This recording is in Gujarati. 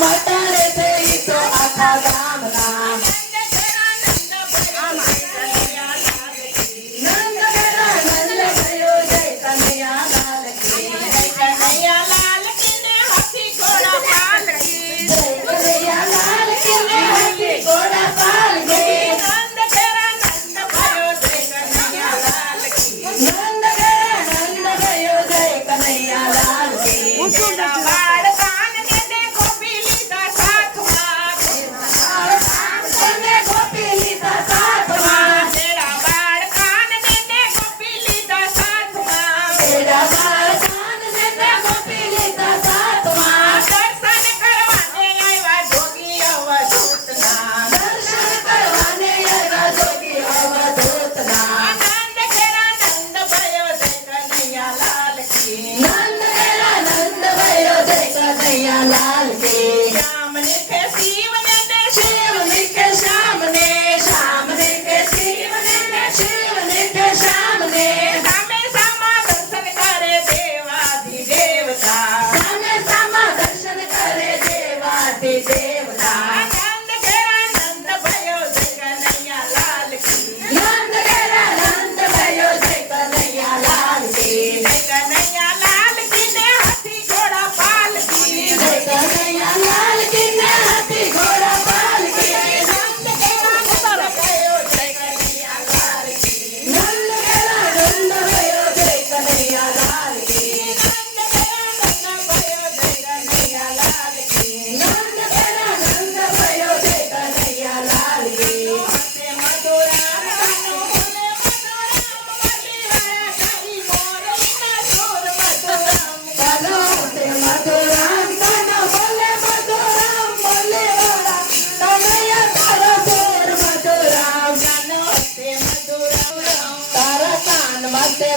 મટાડે છે ઈ તો હાથી દેવતા નંદ ઘેરા નંદ ભયો જય કનૈયા લાલ કી નંદ ઘેરા નંદ ભયો જય કનૈયા લાલ કી જય કનૈયા લાલ કી ને હાથી ઘોડા પાલકી જય કનૈયા લાલ કી ને હાથી ઘોડા પાલકી નંદ ઘેરા નંદ ભયો જય કનૈયા લાલ કી નંદ ઘેરા નંદ ભયો જય કનૈયા લાલ કી નંદ ઘેરા નંદ ભયો જય કનૈયા લાલ કી નંદ ઘેરા નંદ ભયો જય કનૈયા લાલ કી હસે મધુરામ કાનો બોલે મધુરામ વાલી વાળા કાઈ મોર વિના ચોર મધુરામ કાનો તે મધુરામ કાનો બોલે મધુરામ બોલે વાળા કનૈયા તારો ચોર મધુરામ કાનો હસે મધુરામ તારા કાન માં તે